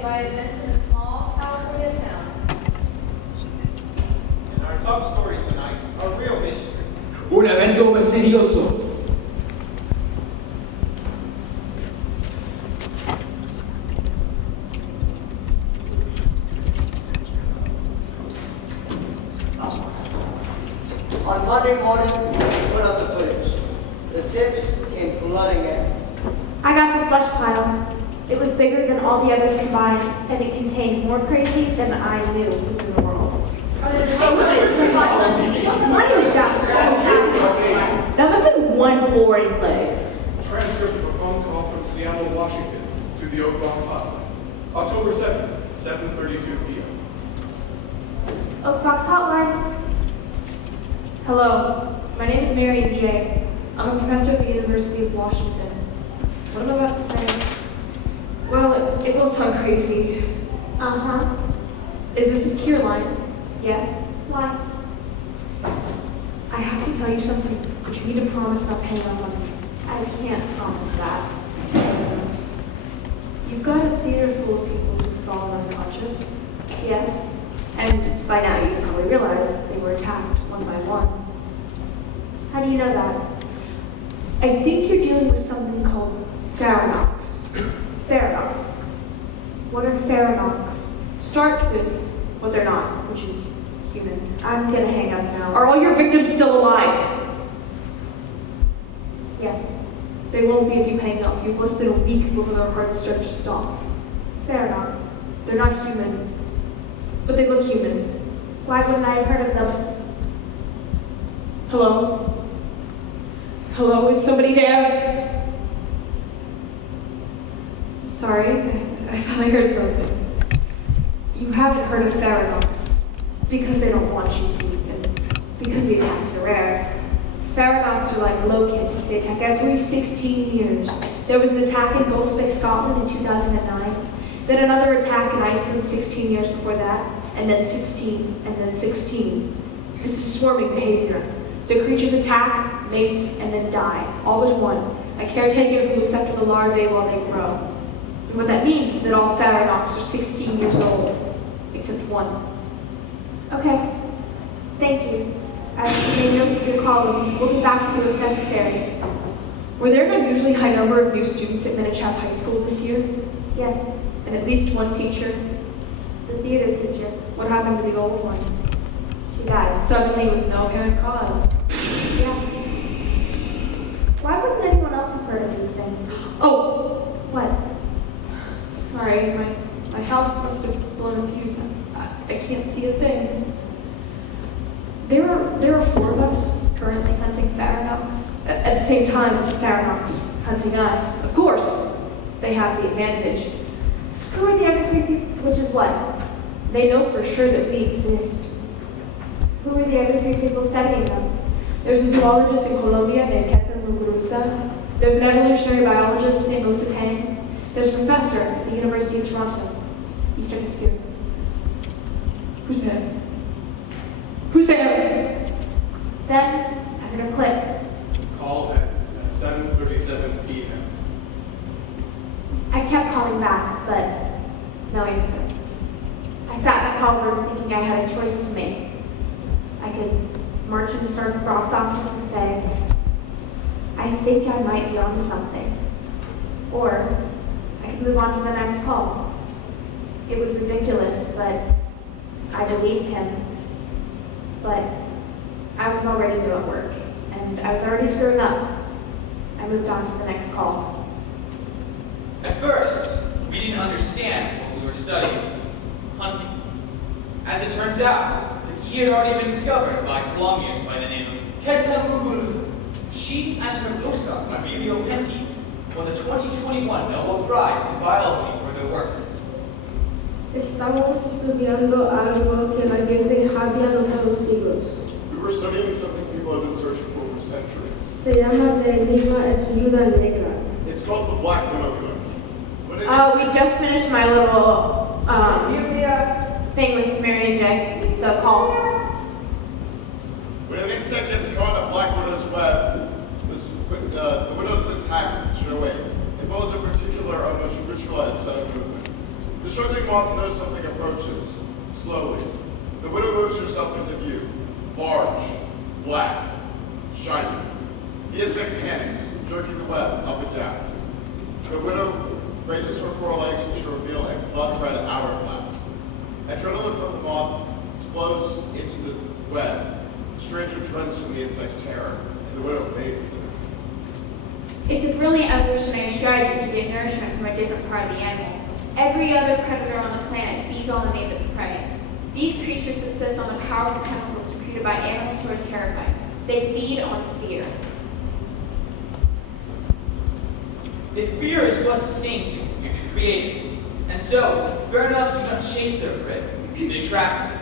day by events in a small California town. And our top story tonight, a real mystery. Un evento misterioso. On Monday morning, we put out the footage. The tips came flooding in. I got the slush pile. It was bigger than all the others combined, and it contained more crazy than I knew was in the world. That must have been one boring play. Transcript of a phone call from Seattle, Washington to the Oak Box Hotline. October 7th, 7:32 p.m. Oak Fox Hotline. Hello, my name is Marion J. I'm a professor at the University of Washington. What am I about to say? Well, it will sound crazy. Uh-huh. Is this a secure line? Yes. Why? I have to tell you something, but you need to promise not to hang up on me. I can't promise that. You've got a theater full of people who've fallen unconscious. Yes. And by now you probably realize they were attacked one by one. How do you know that? I think you're dealing with something called Faranox. Faranox. What are Faranox? Start with what they're not, which is human. I'm gonna hang up now. Are all your victims still alive? Yes. They won't be if you hang up. You have less than a week before their hearts start to stop. Faranox. They're not human, but they look human. Why wouldn't I have heard of them? Hello? Hello, is somebody there? Sorry, I thought I heard something. You haven't heard of Faranox because they don't want you to, and because the attacks are rare. Faranox are like locusts. They attack every 16 years. There was an attack in Golspik, Scotland in 2009, then another attack in Iceland 16 years before that, and then 16, and then 16. This is swarming behavior. The creatures attack, mate, and then die, all as one. A caretaker who looks after the larvae while they grow. And what that means is that all Faranox are 16 years old, except one. Okay, thank you. I've made notes of your call, and we'll be back to you if necessary. Were there an unusually high number of new students at Minichap High School this year? Yes. And at least one teacher? The theater teacher. What happened to the old one? She died suddenly with no apparent cause. Yeah. Why wouldn't anyone else have heard of these things? Oh! What? Sorry, my house must have blown a fuse. I can't see a thing. There are 4 of us currently hunting Faranox. At the same time, Faranox hunting us. Of course, they have the advantage. Who are the other 3 people? Which is what? They know for sure that we exist. Who are the other 3 people studying them? There's a zoologist in Colombia named Ketan Muguruza. There's an evolutionary biologist named Melissa Tang. There's a professor at the University of Toronto, Eastern Hemisphere. Who's there? Who's there? Then I'm gonna click. Call ends at 7:37 p.m. I kept calling back, but no answer. I sat in my call room thinking I had a choice to make. I could march into Sergeant Brock's office and say, I think I might be onto something. Or I could move on to the next call. It was ridiculous, but I believed him. But I was already doing work, and I was already screwing up. I moved on to the next call. At first, we didn't understand what we were studying, hunting. As it turns out, the key had already been discovered by a Colombian by the name of Ketan Muguruza. She and her postdoc, Emilio Penti, won the 2021 Nobel Prize in Biology for their work. Estamos estudiando algo que la gente había notado siglos. We were studying something people have been searching for centuries. Se llama de enigma es viuda negra. It's called the Black Widow. We just finished my little thing with Mary and Jay, the call. When an insect gets caught in a black widow's web, the widow doesn't attack straight away. It follows a particular, much ritualized set of movement. The struggling moth knows something approaches. Slowly, the widow moves herself into view. Large, black, shiny. The insect panics, jerking the web up and down. The widow raises her forelegs to reveal a blood-red hourglass. Adrenaline from the moth flows into the web. The stranger trends from the insect's terror, and the widow bathes in it. It's a brilliant evolutionary strategy to get nourishment from a different part of the animal. Every other predator on the planet feeds on the meat of its prey. These creatures subsist on the powerful chemicals secreted by animals who are terrified. They feed on fear. If fear is what sustains you, you can create it. And so, Vernox do not chase their prey, they trap it.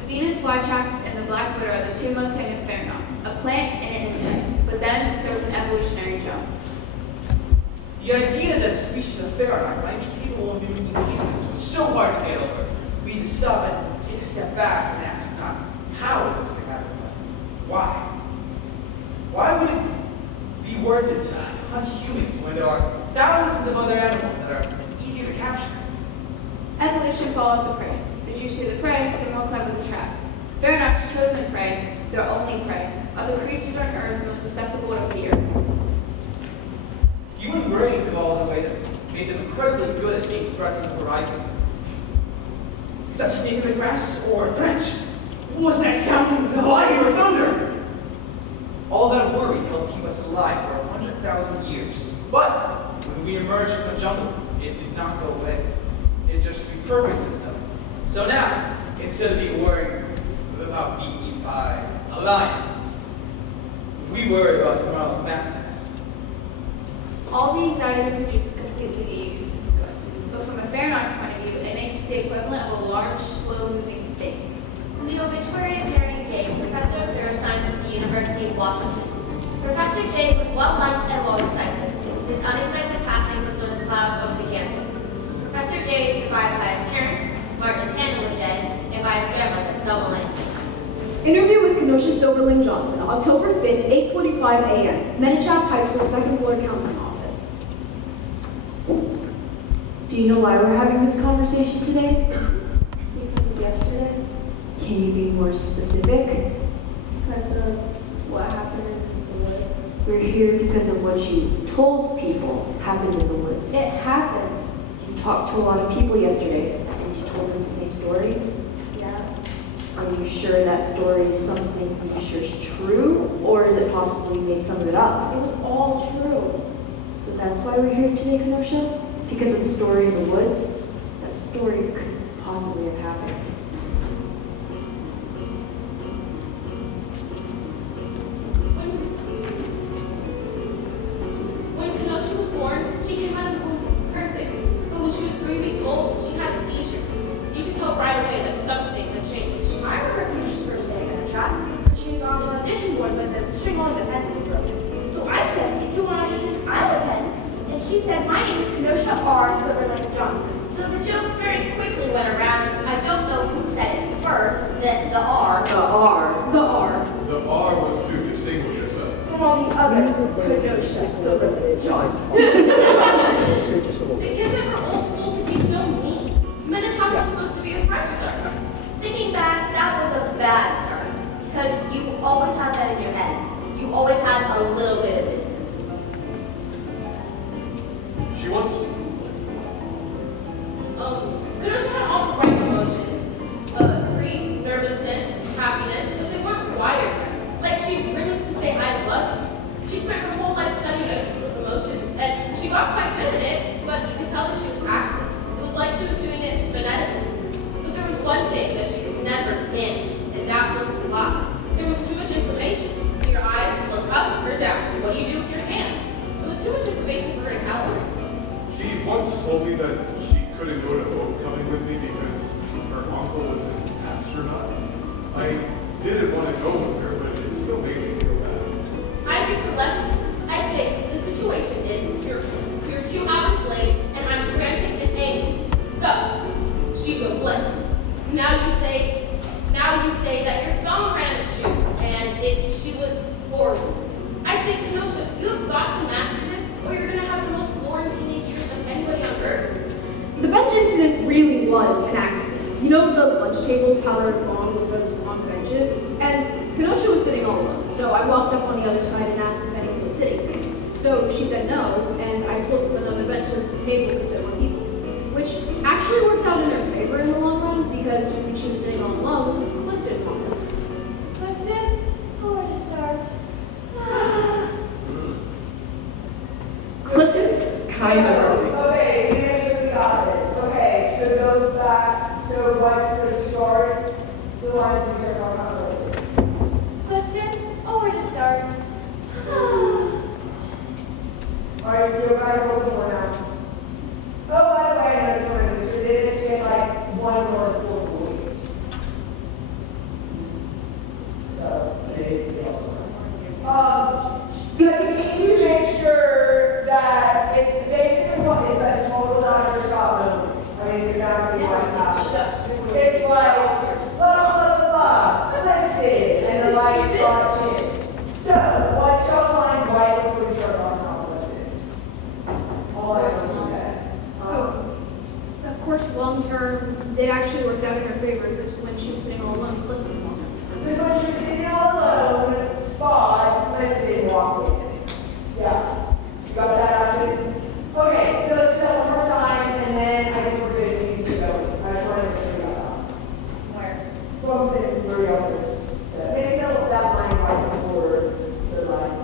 The Venus flytrap and the black widow are the two most famous Vernox, a plant and an insect. But then there was an evolutionary jump. The idea that a species of Fahrenheit might be capable of mimicking humans was so hard to get over. We had to stop and take a step back and ask not how this could happen, but why? Why would it be worth it to hunt humans when there are thousands of other animals that are easier to capture? Evolution follows the prey. The juicier the prey, the more clever the trap. Vernox's chosen prey, their only prey, are the creatures on Earth most susceptible to fear. Human brains evolved in a way that made them incredibly good at seeing threats on the horizon. Is that a snake in the grass or a branch? Was that sound of lightning or thunder? All that worry helped keep us alive for 100,000 years. But when we emerged from the jungle, it did not go away. It just repurposed itself. So now, instead of being worried about being eaten by a lion, we worry about tomorrow's math test. All the anxiety it produces completely useless to us. But from a Vernox point of view, it makes us the equivalent of a large, slow-moving steak. From the obituary of Jeremy J., professor of neuroscience at the University of Washington. Professor J was well-liked and well-respected. His unexpected passing was sort of cloud over the campus. Professor J is survived by his parents, Martin and Pamela J., and by his grandmother, Thelma Lane. Interview with Kenosha Soberling Johnson, October 5th, 8:45 a.m., Menichap High School, second floor counseling office. Do you know why we're having this conversation today? Because of yesterday, Can you be more specific? because of what happened in the woods. We're here because of what you told people happened in the woods. It happened. You talked to a lot of people yesterday, and you told them the same story. Yeah. Are you sure that story is something you sure is true, or is it possible you made some of it up? It was all true. So that's why we're here today, Kenosha? Because of the story in the woods? That story couldn't possibly have happened. When Kenosha was born, she came out of the womb perfect. But when she was 3 weeks old, she had a seizure. You could tell right away that something had changed. I remember Kenosha's first day at a shop. She had gone to an audition board, but the string on the pencils broken. So I said, if you want to audition, I have a pen. And she said, my name is Kenosha R. Silverlake Johnson. So the joke very quickly went around. I don't know who said it first, then the R. The R. The R. The R was to distinguish yourself. From all the other Kenosha Silverlake Johnson. The kids at her old school could be so mean. Menichop was supposed to be a fresh start. Thinking back, that was a bad start. Because you always had that in your head. You always had a little bit of distance. She wants Kenosha had all the right emotions. Grief, nervousness, happiness, but they weren't wired right. Like she grimaced to say, I love you. She spent her whole life studying other people's emotions, and she got quite good at it, but you could tell that she was active. It was like she was doing it phonetically. But there was one thing that she could never manage, and that was to lie. There was too much information. Do your eyes look up or down? What do you do with your hands? It was too much information for her to handle. She once told me that she couldn't go to homecoming with me because her uncle was an astronaut. I didn't want to go with her, but it still made me feel bad. I'd give her lessons. I'd say, the situation is, you're 2 hours late, and I'm frantic and angry. Go. She'd go blank. Now you say that your phone ran out of juice, and she was horrible. I'd say, Kenosha, you have got to master this, or you're going to have the most boring teenage years of anybody on Earth. it was an accident. You know the lunch tables, how they're long with those long benches? And Kenosha was sitting all alone, so I walked up on the other side and asked if anyone was sitting. So she said no, and I flipped up another bench so the table could fit more people, which actually worked out in her favor in the long run, because when she was sitting all alone, Cliff didn't want her. Clifton? Oh, where to start? Clifton's kind of early. Okay, we make sure we got this. Okay, so go back. So what's the start? The lines we start talking about later. Clifton? Oh, where to start? All right, go back a little more now. Oh, by the way, I know this sister did it. She had like 1 or 4 boys. So, because we need to make sure that it's basically what it's a total non-stop movement. I mean, it's exactly what it's not. It's like, blah, blah, blah, lifted, and the light starts in. So, what's your line right before we start talking about lifted? All I know is that. Of course, long term, it actually worked out in her favor, because when she was sitting all alone, Cliff didn't want her. Because when she was sitting all alone, Spot lifted and walked in. Yeah. You got that out of it? Okay, so let's do that one more time, and then I think we're good. We can keep going. I just wanted to make sure we got that. Where? Well, I'm saying where y'all just said. Maybe tell that line right before the line.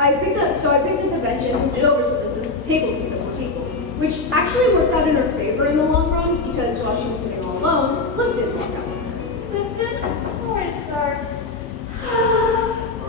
I picked up the bench and moved it over so that the table could fit more people, which actually worked out in her favor in the long run, because while she was sitting all alone, Cliff didn't walk out to her. Clifton? Oh, where to start?